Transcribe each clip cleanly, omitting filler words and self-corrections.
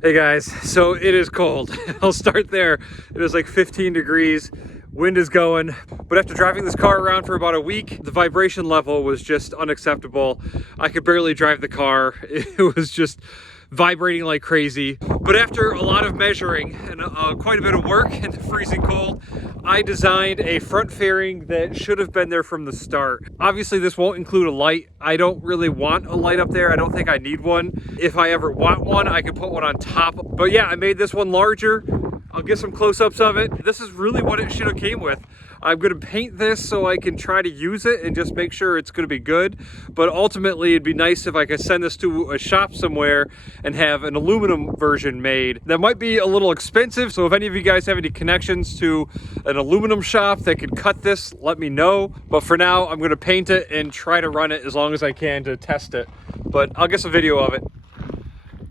Hey guys, so it is cold. I'll start there. It is like 15 degrees. Wind is going, but after driving this car around for about a week, the vibration level was just unacceptable. I could barely drive the car. It was just vibrating like crazy. But after a lot of measuring and quite a bit of work in the freezing cold, I designed a front fairing that should have been there from the start. Obviously this won't include a light. I don't really want a light up there. I don't think I need one. If I ever want one, I can put one on top. But yeah, I made this one larger. I'll get some close-ups of it. This is really what it should have came with. I'm gonna paint this so I can try to use it and just make sure it's gonna be good. But ultimately, it'd be nice if I could send this to a shop somewhere and have an aluminum version made. That might be a little expensive, so if any of you guys have any connections to an aluminum shop that could cut this, let me know. But for now, I'm gonna paint it and try to run it as long as I can to test it. But I'll get some video of it.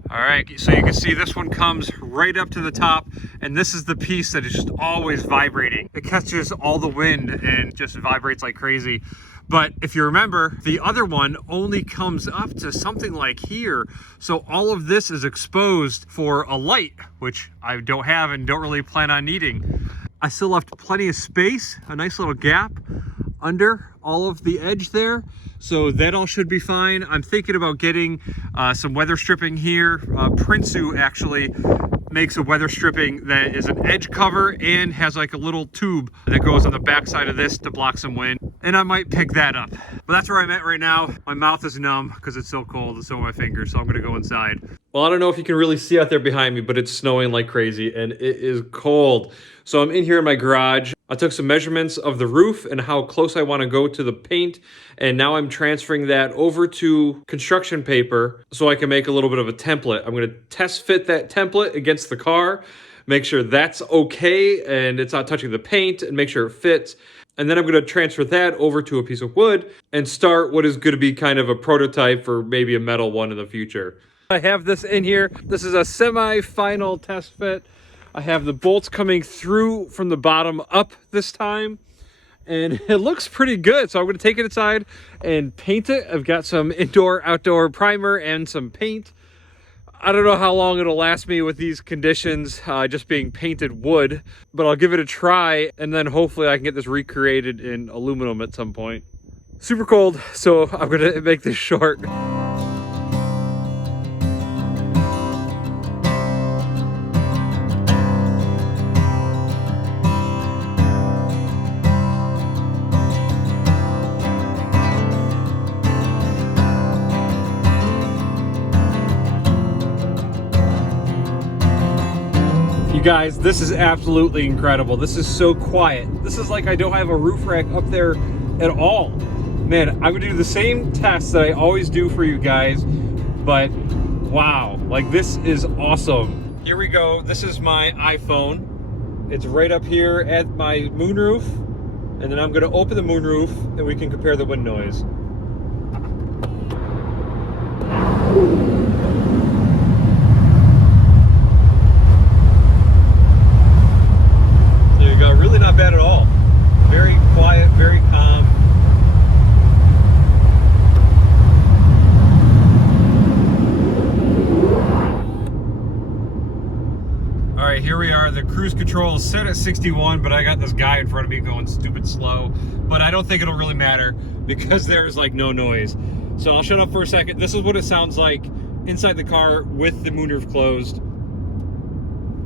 All right, so you can see this one comes right up to the top, and this is the piece that is just always vibrating. It catches all the wind and just vibrates like crazy. But if you remember, the other one only comes up to something like here. So all of this is exposed for a light, which I don't have and don't really plan on needing. I still left plenty of space, a nice little gap under all of the edge there. So that all should be fine. I'm thinking about getting some weather stripping here. Prinsu actually makes a weather stripping that is an edge cover and has like a little tube that goes on the back side of this to block some wind. And I might pick that up. But that's where I'm at right now. My mouth is numb because it's so cold and so are my fingers, so I'm gonna go inside. Well, I don't know if you can really see out there behind me, but it's snowing like crazy and it is cold. So I'm in here in my garage. I took some measurements of the roof and how close I want to go to the paint. And now I'm transferring that over to construction paper so I can make a little bit of a template. I'm going to test fit that template against the car, make sure that's okay and it's not touching the paint, and make sure it fits. And then I'm going to transfer that over to a piece of wood and start what is going to be kind of a prototype for maybe a metal one in the future. I have this in here. This is a semi-final test fit. I have the bolts coming through from the bottom up this time, and it looks pretty good. So I'm going to take it inside and paint it. I've got some indoor-outdoor primer and some paint. I don't know how long it'll last me with these conditions, just being painted wood, but I'll give it a try, and then hopefully I can get this recreated in aluminum at some point. Super cold, so I'm going to make this short. You guys, this is absolutely incredible. This is so quiet. This is like I don't have a roof rack up there at all. Man, I'm gonna do the same test that I always do for you guys, but wow, like this is awesome. Here we go. This is my iPhone. It's right up here at my moonroof, and then I'm gonna open the moonroof and we can compare the wind noise. Really not bad at all. Very quiet, very calm. All right, here we are. The cruise control is set at 61, but I got this guy in front of me going stupid slow. But I don't think it'll really matter because there's like no noise. So I'll shut up for a second. This is what it sounds like inside the car with the moonroof closed.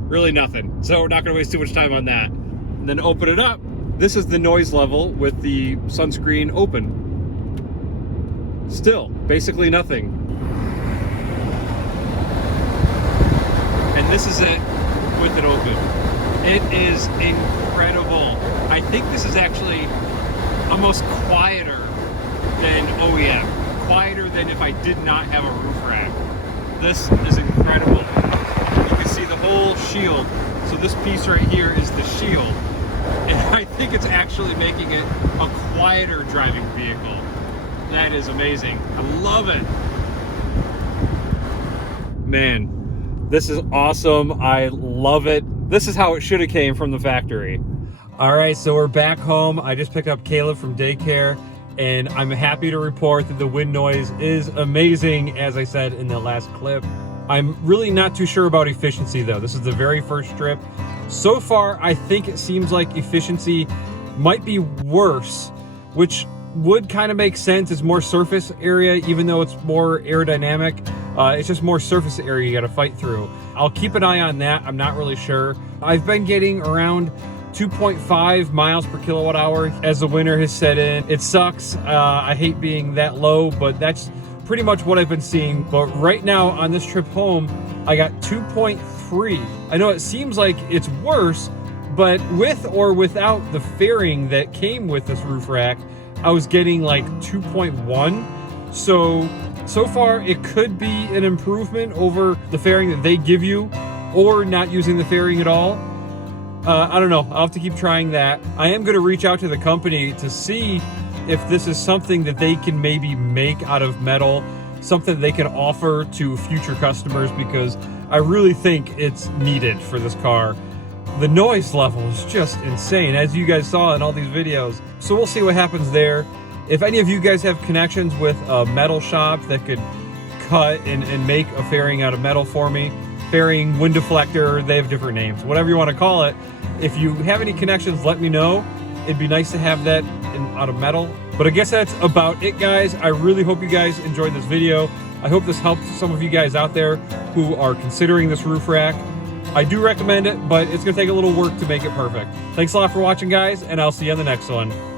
Really nothing. So we're not gonna waste too much time on that. And then open it up. This is the noise level with the sunscreen open. Still, basically nothing. And this is it with it open. It is incredible. I think this is actually almost quieter than OEM. Quieter than if I did not have a roof rack. This is incredible. You can see the whole shield. So this piece right here is the shield. And I think it's actually making it a quieter driving vehicle. That is amazing. I love it. Man, this is awesome. I love it. This is how it should have came from the factory. All right, so we're back home. I just picked up Caleb from daycare, and I'm happy to report that the wind noise is amazing, as I said in the last clip. I'm really not too sure about efficiency though. This is the very first trip. So far, I think it seems like efficiency might be worse, which would kind of make sense. It's more surface area, even though it's more aerodynamic. It's just more surface area you got to fight through. I'll keep an eye on that. I'm not really sure. I've been getting around 2.5 miles per kilowatt hour as the winter has set in. It sucks. I hate being that low, but that's pretty much what I've been seeing. But right now on this trip home, I got 2.3. I know it seems like it's worse, but with or without the fairing that came with this roof rack, I was getting like 2.1. So far it could be an improvement over the fairing that they give you, or not using the fairing at all. I don't know. I'll have to keep trying that. I am going to reach out to the company to see if this is something that they can maybe make out of metal, something they can offer to future customers, because I really think it's needed for this car. The noise level is just insane, as you guys saw in all these videos. So we'll see what happens there. If any of you guys have connections with a metal shop that could cut and make a fairing out of metal for me, fairing, wind deflector, they have different names, whatever you want to call it. If you have any connections, let me know. It'd be nice to have that out of metal. But I guess that's about it, guys. I really hope you guys enjoyed this video. I hope this helped some of you guys out there who are considering this roof rack. I do recommend it, but it's going to take a little work to make it perfect. Thanks a lot for watching, guys, and I'll see you on the next one.